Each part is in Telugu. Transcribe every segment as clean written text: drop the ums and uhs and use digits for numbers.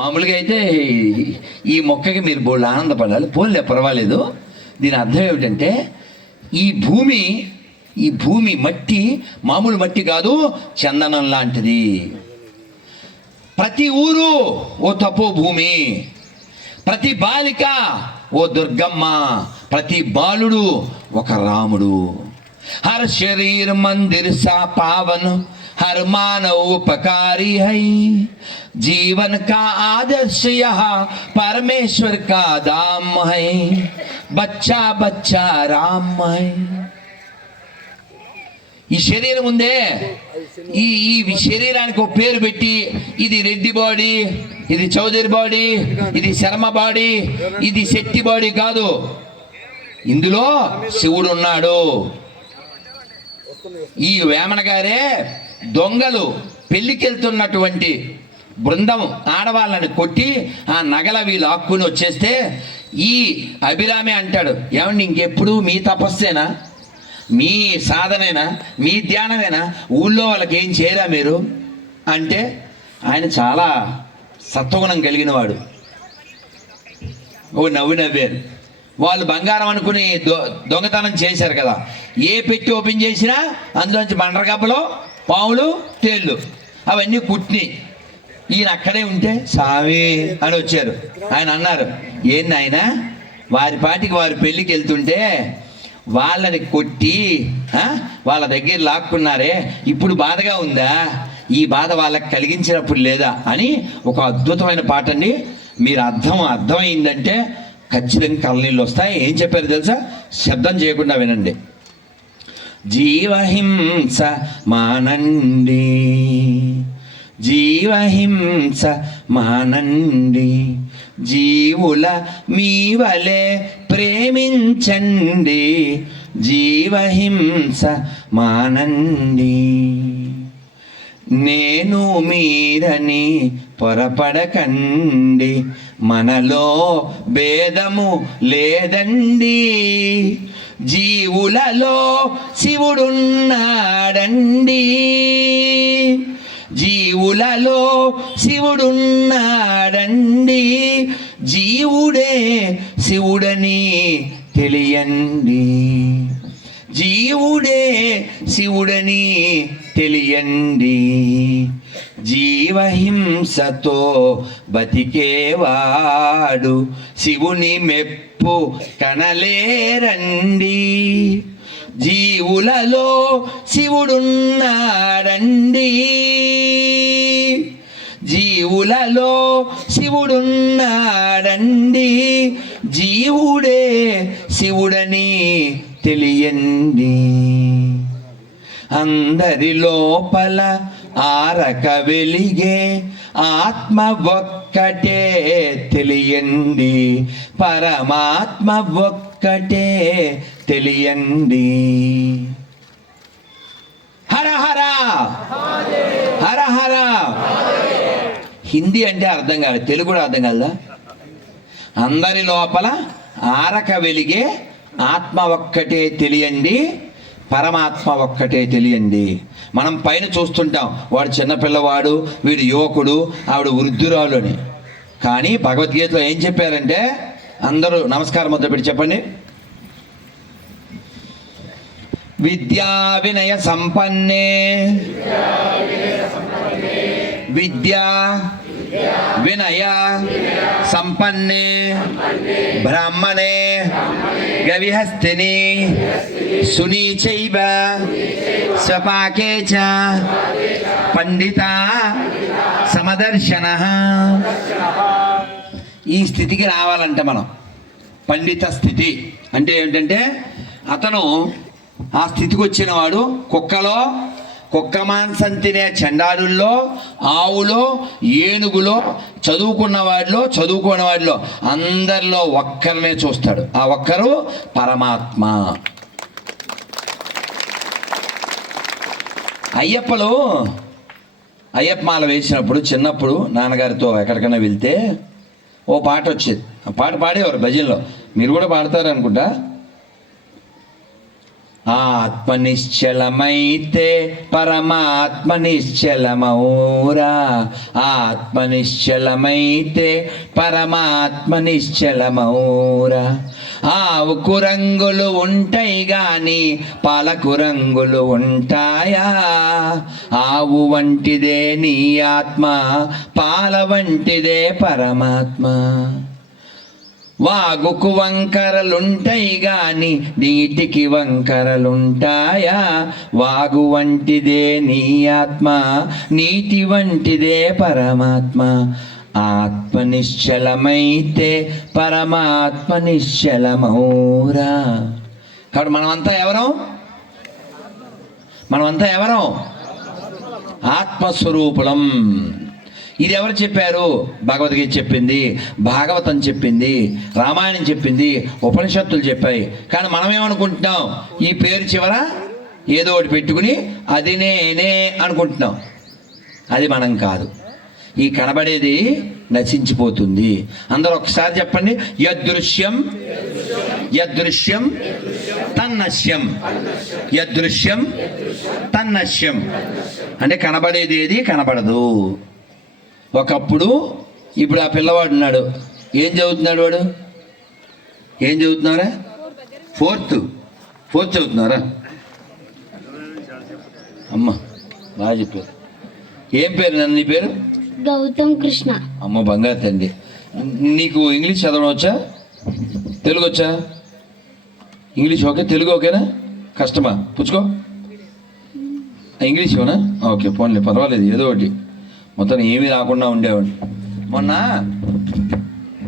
మామూలుగా అయితే ఈ మొక్కకి మీరు బోళ్ళు ఆనందపడాలి, పోలే పర్వాలేదు. దీని అర్థం ఏమిటంటే ఈ భూమి మట్టి మామూలు మట్టి కాదు, చందనం లాంటిది. ప్రతి ఊరు ఓ తపో భూమి, ప్రతి బాలిక ఓ దుర్గమ్మ, ప్రతి బాలుడు ఒక రాముడు. हर शरीर मंदिर सा पावन, हर मानव उपकारी है। जीवन का आदर्श यहाँ परमेश्वर का धाम है। बच्चा बच्चा राम है। ఈ శరీరం ఉందే, ఈ శరీరానికి ఒక పేరు పెట్టి ఇది రెడ్డి బాడీ, ఇది చౌదరి బాడీ, ఇది శర్మ బాడీ, ఇది శెట్టి బాడీ కాదు. ఇందులో శివుడు ఉన్నాడు. ఈ వేమన గారే దొంగలు పెళ్లికెళ్తున్నటువంటి బృందం ఆడవాళ్ళని కొట్టి ఆ నగలవి లాక్కుని వచ్చేస్తే ఈ అభిరామి అంటాడు, ఏమండి ఇంకెప్పుడు మీ తపస్సేనా, మీ సాధనేనా, మీ ధ్యానమేనా, ఊళ్ళో వాళ్ళకి ఏం చేయరా మీరు అంటే ఆయన చాలా సత్వగుణం కలిగిన వాడు. ఓ నవ్వారు. వాళ్ళు బంగారం అనుకుని దొంగతనం చేశారు కదా, ఏ పెట్టి ఓపెన్ చేసినా అందులోంచి బండరగబ్బలో పావులు తేళ్ళు అవన్నీ కుట్టిని. ఈయన అక్కడే ఉంటే సామి అని వచ్చారు. ఆయన అన్నారు, ఏంది ఆయన వారి పాటికి వారి పెళ్ళికి వెళ్తుంటే వాళ్ళని కొట్టి వాళ్ళ దగ్గర లాక్కున్నారే, ఇప్పుడు బాధగా ఉందా, ఈ బాధ వాళ్ళకి కలిగించినప్పుడు లేదా అని ఒక అద్భుతమైన పాట అండి. మీరు అర్థమైందంటే ఖచ్చితంగా కళ్ళనీళ్ళు వస్తాయి. ఏం చెప్పారు తెలుసా? శబ్దం చేయకుండా వినండి. జీవహింస మానండి, జీవహింస మానండి, జీవుల మీ వలె ప్రేమించండి, జీవహింస మానండి. నేను మీరని పొరపడకండి, మనలో భేదము లేదండి, జీవులలో శివుడున్నాడండి, జీవులలో శివుడున్నాడండి, జీవుడే శివుడని తెలియండి, జీవుడే శివుడని తెలియండి. జీవహింసతో బతికేవాడు శివుని మెప్పు కనలేరండి, జీవులలో శివుడున్నాడండి, జీవులలో శివుడున్నాడండి, జీవుడే శివుడని తెలియండి. అందరి లోపల ఆరక వెలిగే ఆత్మ ఒక్కటే తెలియండి, పరమాత్మ ఒక్కటే తెలియండి. హర హర హర హర. హిందీ అంటే అర్థం కాదు, తెలుగు కూడా అర్థం కాదా? అందరి లోపల ఆరక వెలిగే ఆత్మ ఒక్కటే తెలియండి, పరమాత్మ ఒక్కటే తెలియండి. మనం పైన చూస్తుంటాం, వాడు చిన్నపిల్లవాడు, వీడు యువకుడు, ఆవిడ వృద్ధురాలు అని. కానీ భగవద్గీతలో ఏం చెప్పారంటే, అందరూ నమస్కారం మొదలు పెట్టి చెప్పండి. విద్యా వినయ సంపన్నే, విద్యా వినయ సంపన్నే, బ్రాహ్మణే గవిహస్తిని, సునీచైవ స్వపాకే చ పండిత సమదర్శన. ఈ స్థితికి రావాలంట మనం. పండిత స్థితి అంటే ఏంటంటే, అతను ఆ స్థితికి వచ్చిన వాడు కుక్క మాంసం తినే చండాలుల్లో, ఆవులో, ఏనుగులో, చదువుకున్న వాడిలో అందరిలో ఒక్కరినే చూస్తాడు. ఆ ఒక్కరు పరమాత్మ. అయ్యప్ప మాల వేసినప్పుడు చిన్నప్పుడు నాన్నగారితో ఎక్కడికైనా వెళ్తే ఓ పాట వచ్చేది. ఆ పాట పాడేవారు భజనలో. మీరు కూడా పాడతారు అనుకుంటా. ఆత్మ నిశ్చలమైతే పరమాత్మ నిశ్చలమౌరా. ఆత్మ నిశ్చలమైతే పరమాత్మ నిశ్చలమౌరా. ఆవుకు రంగులు ఉంటాయి గాని పాలకు రంగులు ఉంటాయా? ఆవు వంటిదే నీ ఆత్మ, పాల వంటిదే పరమాత్మ. వాగుకు వంకరలుంటాయి గాని నీటికి వంకరలుంటాయా? వాగు వంటిదే నీ ఆత్మ, నీటి వంటిదే పరమాత్మ. ఆత్మ నిశ్చలమైతే పరమాత్మ నిశ్చలమౌరా. కాబట్టి మనమంతా ఎవరం? ఆత్మస్వరూపులం. ఇది ఎవరు చెప్పారు? భగవద్గీత చెప్పింది, భాగవతం చెప్పింది, రామాయణం చెప్పింది, ఉపనిషత్తులు చెప్పాయి. కానీ మనం ఏమనుకుంటున్నాం? ఈ పేరు చివర ఏదో ఒకటి పెట్టుకుని అది నేనే అనుకుంటున్నాం. అది మనం కాదు. ఈ కనబడేది నశించిపోతుంది. అందరూ ఒకసారి చెప్పండి, యదృశ్యం యదృశ్యం తన్నశ్యం. యదృశ్యం తన్నశ్యం అంటే కనబడేది ఏది కనబడదు. ఒకప్పుడు ఇప్పుడు ఆ పిల్లవాడు ఉన్నాడు. ఏం చదువుతున్నాడు వాడు? ఏం చదువుతున్నారా? ఫోర్త్ చదువుతున్నారా? అమ్మ బాగా చెప్పారు. ఏం పేరు నన్ను? నీ పేరు? గౌతమ్ కృష్ణ. అమ్మ బంగారు తండ్రి. నీకు ఇంగ్లీష్ చదవడం వచ్చా? తెలుగు వచ్చా? ఇంగ్లీష్ ఓకే, తెలుగు ఓకేనా? కష్టమా? పుచ్చుకో. ఇంగ్లీష్ ఓనా? ఓకే పోన్లే, పర్వాలేదు, ఏదో ఒకటి. మొత్తం ఏమీ రాకుండా ఉండేవాడు. మొన్న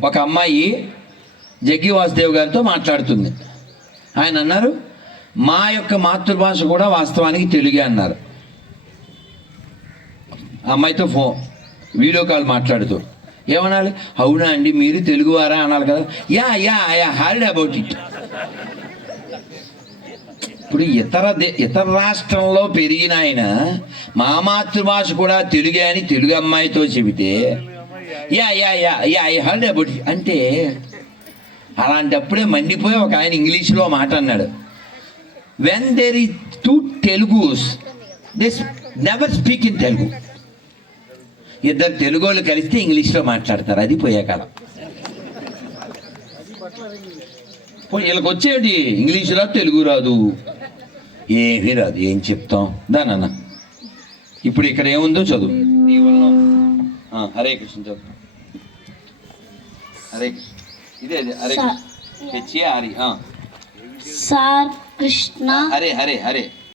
ఒక అమ్మాయి జగ్గి వాసుదేవ్ గారితో మాట్లాడుతుంది. ఆయన అన్నారు, మా యొక్క మాతృభాష కూడా వాస్తవానికి తెలుగే అన్నారు. అమ్మాయితో వీడియో కాల్ మాట్లాడుతూ ఏమనాలి? అవునా అండి, మీరు తెలుగువారా అనాలి కదా. I heard about it. ఇప్పుడు ఇతర రాష్ట్రంలో పెరిగిన ఆయన మా మాతృభాష కూడా తెలుగే అని తెలుగు అమ్మాయితో చెబితే ఐ హర్డ్ అబౌట్ ఇట్ అంటే, అలాంటప్పుడే మండిపోయి ఒక ఆయన ఇంగ్లీష్లో మాట అన్నాడు, when there is two Telugus they never speak in Telugu. ఇద్దరు తెలుగు వాళ్ళు కలిస్తే ఇంగ్లీష్లో మాట్లాడతారు. అది పోయే కాలం. వీళ్ళకి వచ్చేటి ఇంగ్లీష్ రాదు, తెలుగు రాదు, ఏమీ రాదు. ఏం చెప్తాం దానన్న? ఇప్పుడు ఇక్కడ ఏముందో చదువు. హరే కృష్ణ చదువు. హరే కృష్ణ. ఇదే హరే కృష్ణ. సార్ కృష్ణ. హరే హరే హరే